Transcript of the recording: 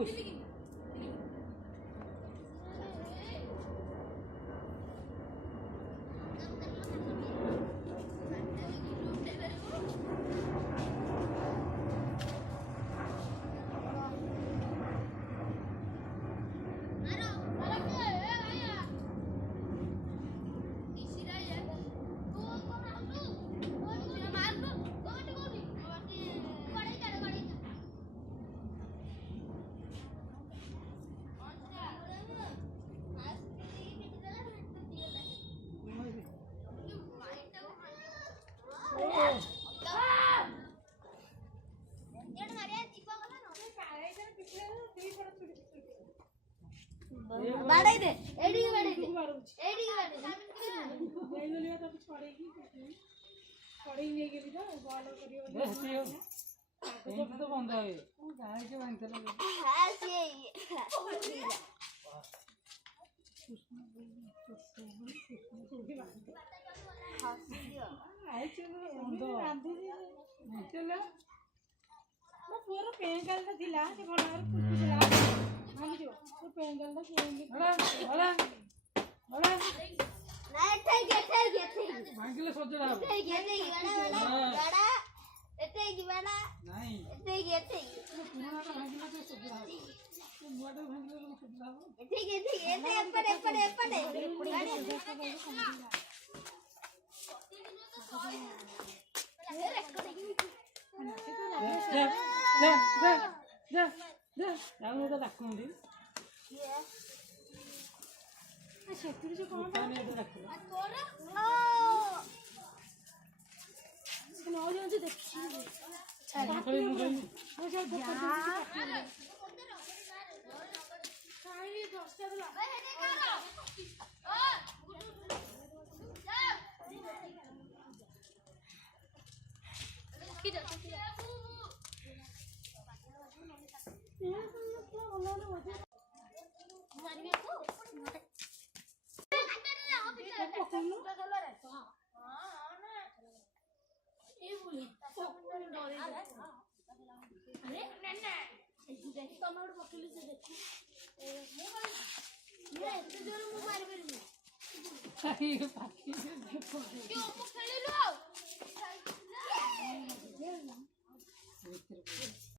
push. বাড়াইদে এইদিকে বাড়াইদে এইদিকে বাড়াইদে তো বন্ধ হবে গাড়িকে বাঁধতে লাগে হ্যাঁ সেই ପୁଅର ପେଁଗାଲଟା ଥିଲା ସେ ଭଲ ଭାବରେ ଫୁଟିଥିଲା ଭାଙ୍ଗିଯିବ ତୋ ପେଁଗାଲଟା ନା ଏଠେଇକି ଭାଙ୍ଗିଲେ ସଜଡ଼ା ହବ ଏଠେଇକି ବାଡ଼ା ଏଠେଇକି ବାଡ଼ା ନାଇଁ ଏଠେଇକି ପୁରୁଣାଟା ଭାଙ୍ଗିଲେ ତ ସଜଡ଼ା ହବ ନୂଆଟା ଭାଙ୍ଗିଲେ ସଜଡ଼ା ହବ ଏଠେଇକି ଏପଟେ ଡାକୁନ୍ତି ସେଥିରେ ସେ କ'ଣ ଡାକିଲା ନ ଯାଉଛି ଦେଖିଛି ପାଖି